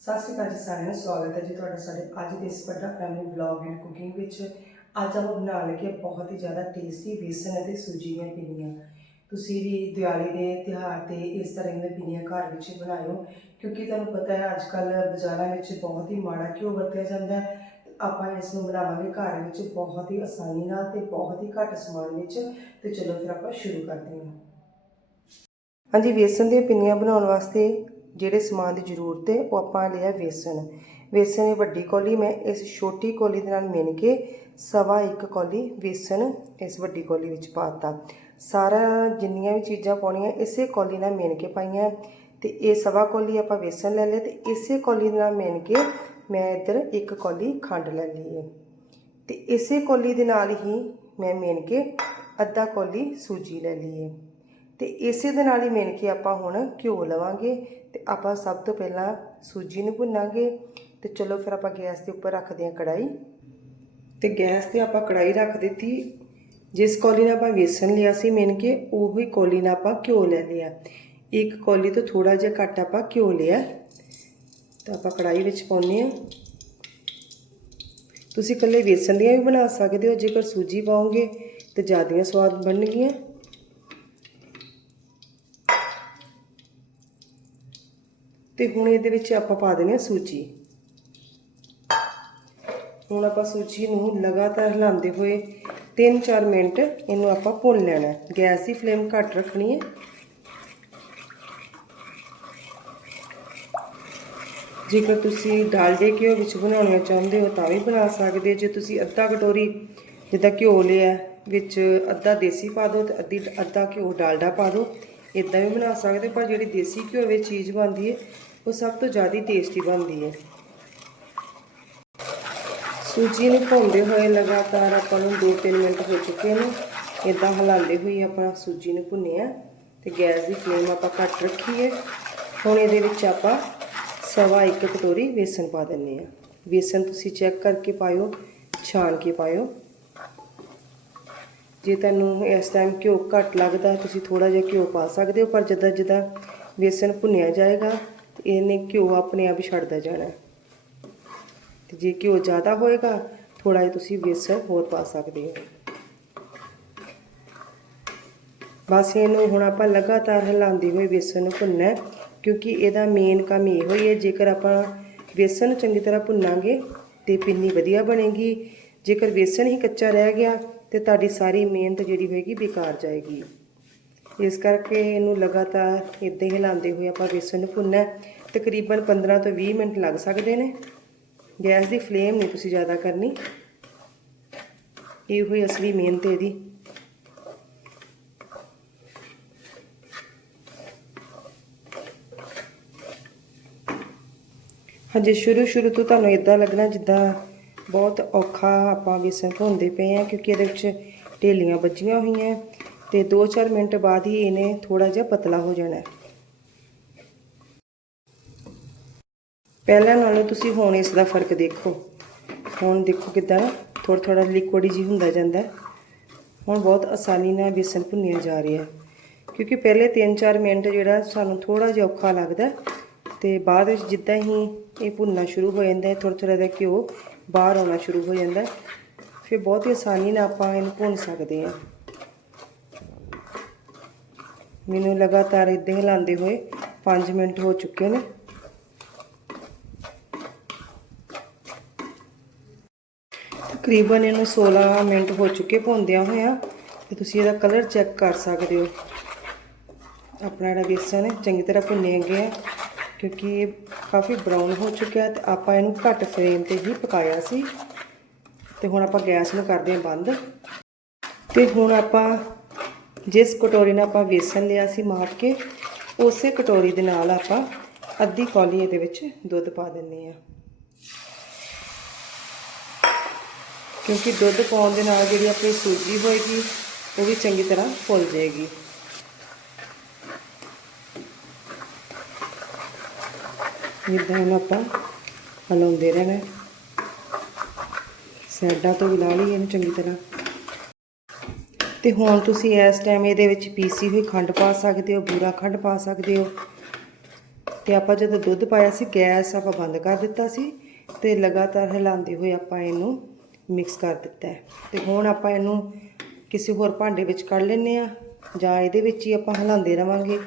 ਸਤਿ ਸ਼੍ਰੀ ਅਕਾਲ ਜੀ ਸਾਰਿਆਂ ਨੂੰ ਸਵਾਗਤ ਹੈ ਜੀ ਤੁਹਾਡਾ ਸਾਡੇ ਅੱਜ ਦੇ ਇਸ ਵੱਡਾ ਫੈਮਿਲੀ ਵਲੌਗ ਐਂਡ ਕੁਕਿੰਗ ਵਿੱਚ। ਅੱਜ ਆਪਾਂ ਬਣਾ ਲੱਗੇ ਬਹੁਤ ਹੀ ਜ਼ਿਆਦਾ ਟੇਸਟੀ ਬੇਸਨ ਅਤੇ ਸੂਜੀ ਦੀਆਂ ਪਿੰਨੀਆਂ। ਤੁਸੀਂ ਵੀ ਦਿਵਾਲੀ ਦੇ ਤਿਉਹਾਰ ਤੇ ਇਸ ਤਰ੍ਹਾਂ ਦੀਆਂ ਪਿੰਨੀਆਂ ਘਰ ਵਿੱਚ ਹੀ ਬਣਾਇਓ, ਕਿਉਂਕਿ ਤੁਹਾਨੂੰ ਪਤਾ ਹੈ ਅੱਜ ਕੱਲ ਬਾਜ਼ਾਰਾਂ ਵਿੱਚ ਬਹੁਤ ਹੀ ਮਾੜਾ ਘਿਓ ਵਰਤਿਆ ਜਾਂਦਾ ਹੈ। ਆਪਾਂ ਇਸ ਨੂੰ ਬਣਾਵਾਂਗੇ ਘਰ ਵਿੱਚ ਬਹੁਤ ਹੀ ਆਸਾਨੀ ਨਾਲ ਤੇ ਬਹੁਤ ਹੀ ਘੱਟ ਸਮਾਨ ਵਿੱਚ। ਤੇ ਚਲੋ ਫਿਰ ਆਪਾਂ ਸ਼ੁਰੂ ਕਰਦੇ ਹਾਂ। ਹਾਂਜੀ ਵੇਸਣ ਦੀਆਂ ਪਿੰਨੀਆਂ ਬਣਾਉਣ ਵਾਸਤੇ ਜਿਹੜੇ ਸਮਾਨ ਦੀ ਜ਼ਰੂਰਤ ਹੈ, ਉਹ ਆਪਾਂ ਲਿਆ ਵੇਸਣ। ਵੇਸਣ ਦੀ ਵੱਡੀ ਕੌਲੀ ਮੈਂ ਇਸ ਛੋਟੀ ਕੌਲੀ ਦੇ ਨਾਲ ਮਿਣ ਕੇ ਸਵਾ ਇੱਕ ਕੌਲੀ ਵੇਸਣ ਇਸ ਵੱਡੀ ਕੌਲੀ ਵਿੱਚ ਪਾਤਾ ਸਾਰਾ ਜਿੰਨੀਆਂ ਵੀ ਚੀਜ਼ਾਂ ਪਾਉਣੀਆਂ, ਇਸੇ ਕੌਲੀ ਨਾਲ ਮਿਣ ਕੇ ਪਾਈਆਂ। ਤੇ ਇਹ ਸਵਾ ਕੌਲੀ ਆਪਾਂ ਵੇਸਣ ਲੈ ਲਿਆ ਤੇ ਇਸੇ ਕੌਲੀ ਦੇ ਨਾਲ ਮਿਣ ਕੇ ਮੈਂ ਇੱਧਰ ਇੱਕ ਕੌਲੀ ਖੰਡ ਲੈ ਲਈ ਹੈ। ਤੇ ਇਸੇ ਕੌਲੀ ਦੇ ਨਾਲ ਹੀ ਮੈਂ ਮਿਣ ਕੇ ਅੱਧਾ ਕੌਲੀ ਸੂਜੀ ਲੈ ਲਈ ਹੈ। ਤੇ ਇਸੇ ਦੇ ਨਾਲ ਹੀ ਮਿਣ ਕੇ ਆਪਾਂ ਹੁਣ ਘਿਓ ਲਵਾਂਗੇ ਤੇ ਆਪਾਂ ਸਭ ਤੋਂ ਪਹਿਲਾਂ ਸੂਜੀ ਨੂੰ ਭੁੰਨਾਂਗੇ ਤੇ ਚਲੋ ਫਿਰ ਆਪਾਂ ਗੈਸ ਦੇ ਉੱਪਰ ਰੱਖਦੇ ਹਾਂ ਕੜਾਈ ਤੇ ਗੈਸ ਤੇ ਆਪਾਂ ਕੜਾਈ ਰੱਖ ਦਿੱਤੀ। ਜਿਸ ਕੌਲੀ ਨਾਲ ਆਪਾਂ ਵੇਸਣ ਲਿਆ ਸੀ ਮਿਣ ਕੇ, ਉਹੀ ਕੌਲੀ ਨਾਲ ਆਪਾਂ ਘਿਓ ਲੈ ਲਿਆ। ਇੱਕ ਕੌਲੀ ਤੋਂ ਥੋੜਾ ਜਿਹਾ ਘੱਟ ਆਪਾਂ ਘਿਓ ਲਿਆ। ਤਾਂ ਆਪਾਂ ਕੜਾਈ ਵਿੱਚ ਪਾਉਂਦੇ ਹਾਂ। ਤੁਸੀਂ ਇਕੱਲੇ ਵੇਸਣ ਦੀਆਂ ਵੀ ਬਣਾ ਸਕਦੇ ਹੋ। ਜੇਕਰ ਸੂਜੀ ਪਾਓਗੇ ਤੇ ਜ਼ਿਆਦੀਆਂ ਸਵਾਦ ਬਣਨਗੀਆਂ। ਤੇ ਹੁਣ ਇਹਦੇ ਵਿੱਚ ਆਪਾਂ ਪਾ ਦੇਣੀ ਆ ਸੂਜੀ। ਹੁਣ ਆਪਾਂ ਸੂਜੀ ਨੂੰ ਲਗਾਤਾਰ ਹਿਲਾਉਂਦੇ ਹੋਏ 3-4 ਮਿੰਟ ਇਹਨੂੰ ਆਪਾਂ ਭੁੰਨ ਲੈਣਾ ਗੈਸ ਦੀ ਫਲੇਮ ਘੱਟ ਰੱਖਣੀ ਹੈ। ਜੇਕਰ ਤੁਸੀਂ ਡਾਲਡੇ ਘਿਓ ਵਿੱਚ ਬਣਾਉਣਾ ਚਾਹੁੰਦੇ ਹੋ ਤਾਂ ਵੀ ਬਣਾ ਸਕਦੇ ਜੇ ਤੁਸੀਂ ਅੱਧਾ ਕਟੋਰੀ ਜਿੱਦਾਂ ਘਿਓ ਲਿਆ, ਵਿੱਚ ਅੱਧਾ ਦੇਸੀ ਪਾ ਦਿਓ ਤੇ ਅੱਧੀ ਅੱਧਾ ਘਿਓ ਡਾਲਡਾ ਪਾ ਦਿਓ ਇਦਾਂ ਵੀ ਬਣਾ ਸਕਦੇ ਪਰ ਜਿਹੜੀ ਦੇਸੀ ਘਿਓ ਵਿੱਚ ਚੀਜ਼ ਬਣਦੀ ਹੈ ਉਹ ਸਭ ਤੋਂ ਜ਼ਿਆਦਾ ਟੇਸਟੀ ਬਣਦੀ ਹੈ। ਸੂਜੀ ਨੂੰ ਭੁੰਨਦੇ ਹੋਏ ਲਗਾਤਾਰ ਆਪਾਂ ਨੂੰ 2-3 ਮਿੰਟ ਹੋ ਚੁੱਕੇ ਨੇ। ਇਦਾਂ ਹਿਲਾਉਂਦੇ ਹੋਏ ਆਪਾਂ ਸੂਜੀ ਨੂੰ ਭੁੰਨਿਆ ਤੇ ਗੈਸ ਦੀ ਫਲੇਮ ਆਪਾਂ ਘੱਟ ਰੱਖੀ ਹੈ ਹੁਣ ਇਹਦੇ ਵਿੱਚ ਆਪਾਂ ਸਵਾ ਇੱਕ ਕਟੋਰੀ ਵੇਸਣ ਪਾ ਦਿੰਨੇ ਆ। ਵੇਸਣ ਤੁਸੀਂ ਚੈੱਕ ਕਰਕੇ ਪਾਇਓ, ਛਾਣ ਕੇ ਪਾਇਓ। ਜੇ ਤੁਹਾਨੂੰ ਇਸ ਟਾਈਮ ਘਿਓ ਘੱਟ ਲੱਗਦਾ ਤੁਸੀਂ ਥੋੜਾ ਜਿਹਾ ਘਿਓ ਪਾ ਸਕਦੇ ਹੋ, ਪਰ ਜਿੱਦਾਂ ਜਿੱਦਾਂ ਵੇਸਣ ਭੁੰਨਿਆ ਜਾਏਗਾ ਤੇ ਇਹਨੇ ਘਿਓ ਆਪਣੇ ਆਪ ਹੀ ਛੱਡਦਾ ਜਾਣਾ ਹੈ। ਤੇ ਜੇ ਘਿਓ ਜ਼ਿਆਦਾ ਹੋਏਗਾ ਥੋੜਾ ਜਿਹਾ ਤੁਸੀਂ ਬੇਸਣ ਹੋਰ ਪਾ ਸਕਦੇ ਹੋ। ਬਸ ਇਹਨੂੰ ਹੁਣ ਆਪਾਂ ਲਗਾਤਾਰ ਹਿਲਾਉਂਦੇ ਹੋਏ ਬੇਸਣ ਨੂੰ ਭੁੰਨਣਾ ਕਿਉਂਕਿ ਇਹਦਾ ਮੇਨ ਕੰਮ ਇਹ ਹੋਈ ਹੈ, ਜੇਕਰ ਆਪਾਂ ਬੇਸਣ ਨੂੰ ਚੰਗੀ ਤਰ੍ਹਾਂ ਭੁੰਨਾਂਗੇ ਤੇ ਪਿੰਨੀ ਵਧੀਆ ਬਣੇਗੀ। ਜੇਕਰ ਵੇਸਣ ਹੀ ਕੱਚਾ ਰਹਿ ਗਿਆ ਤੇ ਤੁਹਾਡੀ ਸਾਰੀ ਮਿਹਨਤ ਜਿਹੜੀ ਹੋਏਗੀ ਬੇਕਾਰ ਜਾਏਗੀ। ਇਸ ਕਰਕੇ ਇਹਨੂੰ ਲਗਾਤਾਰ ਇੱਦਾਂ ਹੀ ਹਿਲਾਉਂਦੇ ਹੋਏ ਆਪਾਂ ਬੇਸਨ ਨੂੰ ਭੁੰਨਣਾ ਤਕਰੀਬਨ 15 ਤੋਂ 20 ਮਿੰਟ ਲੱਗ ਸਕਦੇ ਨੇ। ਗੈਸ ਦੀ ਫਲੇਮ ਨਹੀਂ ਤੁਸੀਂ ਜ਼ਿਆਦਾ ਕਰਨੀ। ਇਹ ਹੋਈ ਅਸਲੀ ਮਿਹਨਤ ਇਹਦੀ। ਹਜੇ ਸ਼ੁਰੂ ਸ਼ੁਰੂ ਤੋਂ ਤੁਹਾਨੂੰ ਇਦਾਂ ਲੱਗਣਾ ਜਿੱਦਾਂ ਬਹੁਤ ਔਖਾ ਆਪਾਂ ਵੇਸਣ ਭੁੰਨਦੇ ਪਏ ਆ ਕਿਉਂਕਿ ਇਹਦੇ ਵਿੱਚ ਢੇਲੀਆਂ ਵੱਜੀਆਂ ਹੋਈਆਂ। ਤੇ 2-4 ਮਿੰਟ ਬਾਅਦ ਹੀ ਇਹਨੇ ਥੋੜਾ ਜਿਹਾ ਪਤਲਾ ਹੋ ਜਾਣਾ ਪਹਿਲਾਂ ਨਾਲੋਂ ਤੁਸੀਂ ਹੁਣ ਇਸ ਦਾ ਫ਼ਰਕ ਦੇਖੋ। ਹੁਣ ਦੇਖੋ ਕਿਦਾਂ ਥੋੜਾ ਥੋੜਾ ਲਿਕੁਇਡ ਜੀ ਹੁੰਦਾ ਜਾਂਦਾ ਹੁਣ ਬਹੁਤ ਆਸਾਨੀ ਨਾਲ ਬੇਸਨ ਭੁੰਨਿਆ ਜਾ ਰਿਹਾ ਕਿਉਂਕਿ ਪਹਿਲੇ 3-4 ਮਿੰਟ ਜਿਹੜਾ ਸਾਨੂੰ ਥੋੜਾ ਜਿਹਾ ਔਖਾ ਲੱਗਦਾ ਹੈ ਤੇ ਬਾਅਦ ਵਿੱਚ ਜਿੱਦਾਂ ਹੀ ਇਹ ਭੁੰਨਣਾ ਸ਼ੁਰੂ ਹੋ ਜਾਂਦਾ ਹੈ ਥੋੜਾ ਥੋੜਾ ਜਿਹਾ ਘਿਓ ਬਾਹਰ ਆਉਣਾ ਸ਼ੁਰੂ ਹੋ ਜਾਂਦਾ ਫਿਰ ਬਹੁਤ ਹੀ ਆਸਾਨੀ ਨਾਲ ਆਪਾਂ ਇਹਨੂੰ ਭੁੰਨ ਸਕਦੇ ਹਾਂ। ਮੈਨੂੰ ਲਗਾਤਾਰ ਇਦਾਂ ਹਿਲਾਉਂਦੇ ਹੋਏ 5 ਮਿੰਟ ਹੋ ਚੁੱਕੇ ਨੇ। ਤਕਰੀਬਨ ਇਹਨੂੰ 16 ਮਿੰਟ ਹੋ ਚੁੱਕੇ ਭੁੰਦਿਆਂ ਹੋਇਆਂ ਤੇ ਤੁਸੀਂ ਇਹਦਾ ਕਲਰ ਚੈੱਕ ਕਰ ਸਕਦੇ ਹੋ। ਆਪਣਾ ਜਿਹੜਾ ਬੇਸਨ ਹੈ, ਚੰਗੀ ਤਰ੍ਹਾਂ ਭੁੰਨੇ ਗਿਆ ਹੈ ਕਿਉਂਕਿ ਇਹ ਕਾਫੀ ਬਰਾਊਨ ਹੋ ਚੁੱਕਿਆ ਹੈ ਤੇ ਆਪਾਂ ਇਹਨੂੰ ਘੱਟ ਫਲੇਮ ਤੇ ਹੀ ਪਕਾਇਆ ਸੀ। ਤੇ ਹੁਣ ਆਪਾਂ ਗੈਸ ਨੂੰ ਕਰਦੇ ਹਾਂ ਬੰਦ। ਤੇ ਹੁਣ ਆਪਾਂ ਜਿਸ ਕਟੋਰੀ ਨਾਲ ਆਪਾਂ ਵੇਸਣ ਲਿਆ ਸੀ ਮਾਰ ਕੇ, ਉਸੇ ਕਟੋਰੀ ਦੇ ਨਾਲ ਆਪਾਂ ਅੱਧੀ ਕੌਲੀ ਇਹਦੇ ਵਿੱਚ ਦੁੱਧ ਪਾ ਦਿੰਨੇ ਆ ਕਿਉਂਕਿ ਦੁੱਧ ਪਾਉਣ ਦੇ ਨਾਲ ਜਿਹੜੀ ਆਪਣੀ ਸੂਜੀ ਹੋਏਗੀ, ਉਹ ਵੀ ਚੰਗੀ ਤਰ੍ਹਾਂ ਫੁੱਲ ਜਾਏਗੀ। ਜਿੱਦਾਂ ਇਹਨੂੰ ਆਪਾਂ ਹਲਾਉਂਦੇ ਰਹਿਣਾ ਸਾਈਡਾਂ ਤੋਂ ਵੀ ਲਾ ਲਈਏ ਇਹਨੂੰ ਚੰਗੀ ਤਰ੍ਹਾਂ। ਤੇ ਹੁਣ ਤੁਸੀਂ ਇਸ ਟਾਈਮ ਇਹਦੇ ਵਿੱਚ ਪੀਸੀ ਹੋਈ ਖੰਡ ਪਾ ਸਕਦੇ ਹੋ, ਬੂਰਾ ਖੰਡ ਪਾ ਸਕਦੇ ਹੋ। ਤੇ ਆਪਾਂ ਜਦੋਂ ਦੁੱਧ ਪਾਇਆ ਸੀ, ਗੈਸ ਆਪਾਂ ਬੰਦ ਕਰ ਦਿੱਤਾ ਸੀ ਤੇ ਲਗਾਤਾਰ ਹਿਲਾਉਂਦੇ ਹੋਏ ਆਪਾਂ ਇਹਨੂੰ ਮਿਕਸ ਕਰ ਦਿੱਤਾ ਹੈ। ਤੇ ਹੁਣ ਆਪਾਂ ਇਹਨੂੰ ਕਿਸੇ ਹੋਰ ਭਾਂਡੇ ਵਿੱਚ ਕੱਢ ਲੈਨੇ ਆ ਜਾਂ ਇਹਦੇ ਵਿੱਚ ਹੀ ਆਪਾਂ ਹਿਲਾਉਂਦੇ ਰਵਾਂਗੇ,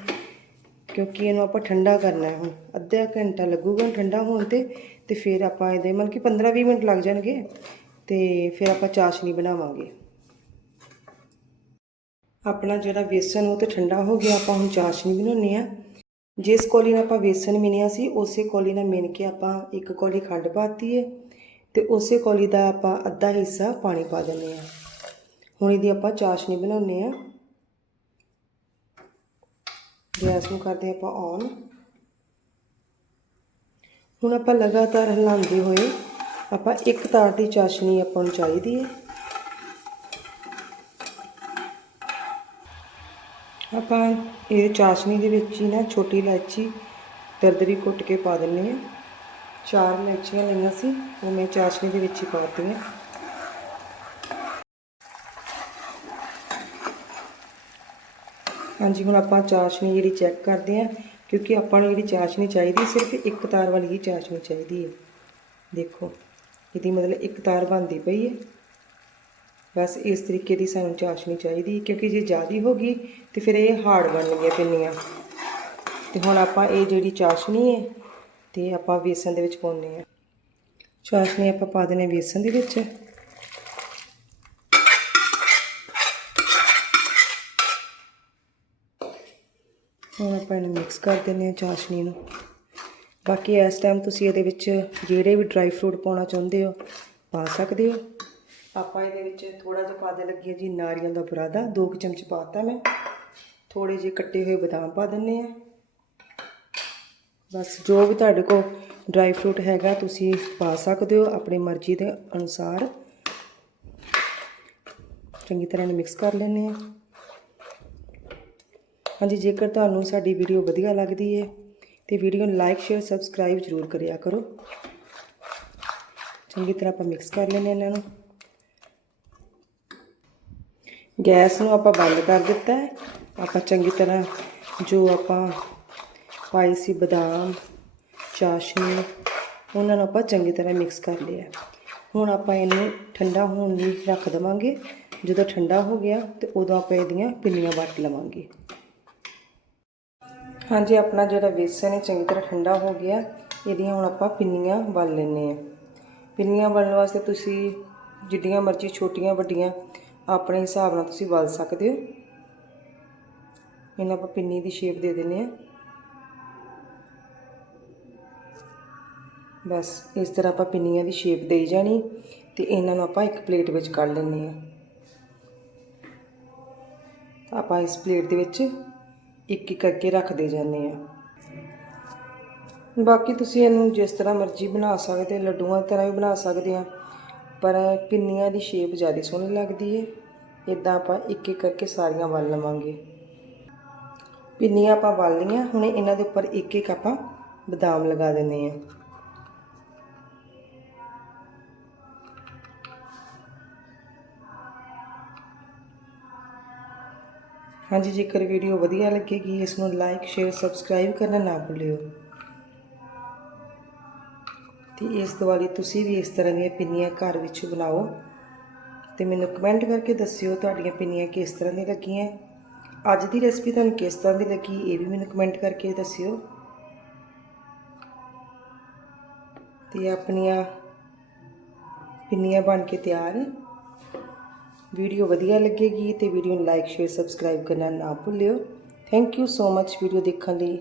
ਕਿਉਂਕਿ ਇਹਨੂੰ ਆਪਾਂ ਠੰਡਾ ਕਰਨਾ ਹੈ ਹੁਣ। ਅੱਧਾ ਘੰਟਾ ਲੱਗੂਗਾ ਠੰਡਾ ਹੋਣ ਤੇ ਤੇ ਫਿਰ ਆਪਾਂ ਇਹਦੇ ਮਤਲਬ ਕਿ 15-20 ਮਿੰਟ ਲੱਗ ਜਾਣਗੇ ਤੇ ਫਿਰ ਆਪਾਂ ਚਾਸ਼ਨੀ ਬਣਾਵਾਂਗੇ। ਆਪਣਾ ਜਿਹੜਾ ਵੇਸਣ ਉਹ ਤੇ ਠੰਡਾ ਹੋ ਗਿਆ, ਆਪਾਂ ਹੁਣ ਚਾਸ਼ਨੀ ਬਣਾਉਣੀ ਆ ਜਿਸ ਕੋਲੀ ਨਾਲ ਆਪਾਂ ਵੇਸਣ ਮਿਣਿਆ ਸੀ, ਉਸੇ ਕੋਲੀ ਨਾਲ ਮਿਣ ਕੇ ਆਪਾਂ ਇੱਕ ਕੋਲੀ ਖੰਡ ਪਾਤੀ ਹੈ ਤੇ ਉਸੇ ਕੋਲੀ ਦਾ ਆਪਾਂ ਅੱਧਾ ਹਿੱਸਾ ਪਾਣੀ ਪਾ ਦਿੰਦੇ ਆ ਹੁਣ ਇਹਦੀ ਆਪਾਂ ਚਾਸ਼ਨੀ ਬਣਾਉਣੀ ਆ ਗੈਸ ਨੂੰ ਕਰਦੇ ਆਪਾਂ ਔਨ ਹੁਣ ਆਪਾਂ ਲਗਾਤਾਰ ਹਿਲਾਉਂਦੇ ਹੋਏ ਆਪਾਂ ਇੱਕ ਤਾਰ ਦੀ ਚਾਸ਼ਨੀ ਆਪਾਂ ਨੂੰ ਚਾਹੀਦੀ ਹੈ। ਆਪਾਂ ਇਹ ਚਾਸ਼ਨੀ ਦੇ ਵਿੱਚ ਹੀ ਨਾ ਛੋਟੀ ਇਲਾਇਚੀ ਦਰਦਰੀ ਕੁੱਟ ਕੇ ਪਾ ਦਿੰਨੇ ਆ ਚਾਰ ਇਲਾਇਚੀਆਂ ਲਈਆਂ ਸੀ, ਉਹ ਮੈਂ ਚਾਸ਼ਨੀ ਦੇ ਵਿੱਚ ਹੀ ਪਾ ਦਿੱਤੀਆਂ ਹਾਂਜੀ, ਹੁਣ ਆਪਾਂ ਚਾਸ਼ਨੀ ਜਿਹੜੀ ਚੈੱਕ ਕਰਦੇ ਆ ਕਿਉਂਕਿ ਆਪਾਂ ਨੂੰ ਜਿਹੜੀ ਚਾਸ਼ਨੀ ਚਾਹੀਦੀ, ਸਿਰਫ ਇੱਕ ਤਾਰ ਵਾਲੀ ਹੀ ਚਾਸ਼ਨੀ ਚਾਹੀਦੀ ਹੈ। ਦੇਖੋ, ਇਹਦੀ ਮਤਲਬ ਇੱਕ ਤਾਰ ਬਣਦੀ ਪਈ ਹੈ। ਬਸ ਇਸ ਤਰੀਕੇ ਦੀ ਸਾਨੂੰ ਚਾਸ਼ਨੀ ਚਾਹੀਦੀ, ਕਿਉਂਕਿ ਜੇ ਜ਼ਿਆਦੀ ਹੋ ਗਈ ਤੇ ਫਿਰ ਇਹ ਹਾਰਡ ਬਣਨਗੀਆਂ ਪਿੰਨੀਆਂ। ਤੇ ਹੁਣ ਆਪਾਂ ਇਹ ਜਿਹੜੀ ਚਾਸ਼ਨੀ ਹੈ ਤੇ ਆਪਾਂ ਵੇਸਣ ਦੇ ਵਿੱਚ ਪਾਉਣੇ ਆ ਚਾਸ਼ਨੀ ਆਪਾਂ ਪਾ ਦੇਣੇ ਵੇਸਣ ਦੇ ਵਿੱਚ। ਹੁਣ ਆਪਾਂ ਇਹਨੂੰ ਮਿਕਸ ਕਰ ਦਿੰਦੇ ਹਾਂ ਚਾਸ਼ਨੀ ਨੂੰ। ਬਾਕੀ ਇਸ ਟਾਈਮ ਤੁਸੀਂ ਇਹਦੇ ਵਿੱਚ ਜਿਹੜੇ ਵੀ ਡਰਾਈ ਫਰੂਟ ਪਾਉਣਾ ਚਾਹੁੰਦੇ ਹੋ, ਪਾ ਸਕਦੇ ਹੋ। ਆਪਾਂ ਇਹਦੇ ਵਿੱਚ ਥੋੜਾ ਜਿਹਾ ਪਾ ਦੇ ਲੱਗੀ ਜੀ ਨਾਰੀਅਲ ਦਾ ਬੁਰਾਦਾ, ਦੋ ਕੁ ਚਮਚ ਪਾਤਾ ਮੈਂ। ਥੋੜੇ ਜਿਹੇ ਕੱਟੇ ਹੋਏ ਬਦਾਮ ਪਾ ਦਿੰਨੇ ਆ ਬਸ ਜੋ ਵੀ ਤੁਹਾਡੇ ਕੋਲ ਡਰਾਈ ਫਰੂਟ ਹੈਗਾ, ਤੁਸੀਂ ਪਾ ਸਕਦੇ ਹੋ ਆਪਣੀ ਮਰਜ਼ੀ ਦੇ ਅਨੁਸਾਰ। ਚੰਗੀ ਤਰ੍ਹਾਂ ਇਹਨੂੰ ਮਿਕਸ ਕਰ ਲੈਂਦੇ ਆ ਹਾਂਜੀ, ਜੇਕਰ ਤੁਹਾਨੂੰ ਸਾਡੀ ਵੀਡੀਓ ਵਧੀਆ ਲੱਗਦੀ ਹੈ, ਤੇ ਵੀਡੀਓ ਨੂੰ ਲਾਈਕ ਸ਼ੇਅਰ ਸਬਸਕ੍ਰਾਈਬ ਜ਼ਰੂਰ ਕਰਿਆ ਕਰੋ। ਚੰਗੀ ਤਰ੍ਹਾਂ ਆਪਾਂ ਮਿਕਸ ਕਰ ਲੈਂਦੇ ਹਾਂ ਇਹਨਾਂ ਨੂੰ। ਗੈਸ ਨੂੰ ਆਪਾਂ ਬੰਦ ਕਰ ਦਿੱਤਾ ਹੈ। ਆਪਾਂ ਚੰਗੀ ਤਰ੍ਹਾਂ ਜੋ ਆਪਾਂ ਪਾਈ ਸੀ ਬਦਾਮ, ਚਾਸ਼ਨੀ, ਉਹਨਾਂ ਨੂੰ ਆਪਾਂ ਚੰਗੀ ਤਰ੍ਹਾਂ ਮਿਕਸ ਕਰ ਲਿਆ। ਹੁਣ ਆਪਾਂ ਇਹਨੂੰ ਠੰਡਾ ਹੋਣ ਲਈ ਰੱਖ ਦੇਵਾਂਗੇ। ਜਦੋਂ ਠੰਡਾ ਹੋ ਗਿਆ ਤੇ ਉਦੋਂ ਆਪਾਂ ਇਹਦੀਆਂ ਪਿੰਨੀਆਂ ਵੱਟ ਲਵਾਂਗੇ। ਹਾਂਜੀ, ਆਪਣਾ ਜਿਹੜਾ ਵੇਸਣ ਹੈ ਚੰਗੀ ਤਰ੍ਹਾਂ ਠੰਡਾ ਹੋ ਗਿਆ। ਇਹਦੀਆਂ ਹੁਣ ਆਪਾਂ ਪਿੰਨੀਆਂ ਵੱਲ ਲੈਣੇ ਆ ਪਿੰਨੀਆਂ ਬਣਨ ਵਾਸਤੇ ਤੁਸੀਂ ਜਿੱਡੀਆਂ ਮਰਜ਼ੀ ਛੋਟੀਆਂ ਵੱਡੀਆਂ ਆਪਣੇ ਹਿਸਾਬ ਨਾਲ ਤੁਸੀਂ ਵੱਲ ਸਕਦੇ ਹੋ। ਇਹਨਾਂ ਆਪਾਂ ਪਿੰਨੀ ਦੀ ਸ਼ੇਪ ਦੇ ਦਿੰਨੇ ਆ ਬਸ ਇਸ ਤਰ੍ਹਾਂ ਆਪਾਂ ਪਿੰਨੀਆਂ ਦੀ ਸ਼ੇਪ ਦੇਈ ਜਾਣੀ ਤੇ ਇਹਨਾਂ ਨੂੰ ਆਪਾਂ ਇੱਕ ਪਲੇਟ ਵਿੱਚ ਕੱਢ ਲੈਣੇ ਆ ਆਪਾਂ ਇਸ ਪਲੇਟ ਦੇ ਵਿੱਚ ਇੱਕ ਇੱਕ ਕਰਕੇ ਰੱਖਦੇ ਜਾਂਦੇ ਆ ਬਾਕੀ ਤੁਸੀਂ ਇਹਨੂੰ ਜਿਸ ਤਰ੍ਹਾਂ ਮਰਜ਼ੀ ਬਣਾ ਸਕਦੇ, ਲੱਡੂਆਂ ਦੀ ਤਰ੍ਹਾਂ ਵੀ ਬਣਾ ਸਕਦੇ ਆ ਪਰ ਪਿੰਨੀਆਂ ਦੀ ਸ਼ੇਪ ਜ਼ਿਆਦਾ ਸੋਹਣੀ ਲੱਗਦੀ ਹੈ ਇਦਾਂ ਆਪਾਂ ਇੱਕ ਇੱਕ ਕਰਕੇ ਸਾਰੀਆਂ ਵੱਲ ਲਵਾਂਗੇ। ਪਿੰਨੀਆਂ ਆਪਾਂ ਵੱਲ ਲਈਆਂ, ਹੁਣ ਇਹਨਾਂ ਦੇ ਉੱਪਰ ਇੱਕ ਇੱਕ ਆਪਾਂ ਬਦਾਮ ਲਗਾ ਦਿੰਨੇ ਆ। ਹਾਂਜੀ, ਜੇਕਰ ਵੀਡੀਓ ਵਧੀਆ ਲੱਗੇਗੀ, ਇਸ ਨੂੰ ਲਾਈਕ ਸ਼ੇਅਰ ਸਬਸਕ੍ਰਾਈਬ ਕਰਨਾ ਨਾ ਭੁੱਲਿਓ। ਤੇ ਇਸ ਦੀਵਾਲੀ ਤੁਸੀਂ ਵੀ ਇਸ ਤਰ੍ਹਾਂ ਦੀਆਂ ਪਿੰਨੀਆਂ ਘਰ ਵਿੱਚ ਬਣਾਓ। ਤੇ ਮੈਨੂੰ ਕਮੈਂਟ ਕਰਕੇ ਦੱਸਿਓ ਤੁਹਾਡੀਆਂ ਪਿੰਨੀਆਂ ਕਿਸ ਤਰ੍ਹਾਂ ਦੀਆਂ ਲੱਗੀਆਂ। ਅੱਜ ਦੀ ਰੈਸਪੀ ਤੁਹਾਨੂੰ ਕਿਸ ਤਰ੍ਹਾਂ ਦੀ ਲੱਗੀ ਇਹ ਵੀ ਮੈਨੂੰ ਕਮੈਂਟ ਕਰਕੇ ਦੱਸਿਓ। ਤੇ ਆਪਣੀਆਂ ਪਿੰਨੀਆਂ ਬਣ ਕੇ ਤਿਆਰ। ਹੈ ਵੀਡੀਓ ਵਧੀਆ ਲੱਗੇਗੀ ਤੇ ਵੀਡੀਓ ਨੂੰ ਲਾਈਕ ਸ਼ੇਅਰ ਸਬਸਕ੍ਰਾਈਬ ਕਰਨਾ ਨਾ ਭੁੱਲਿਓ। Thank you so much video ਦੇਖਣ ਲਈ।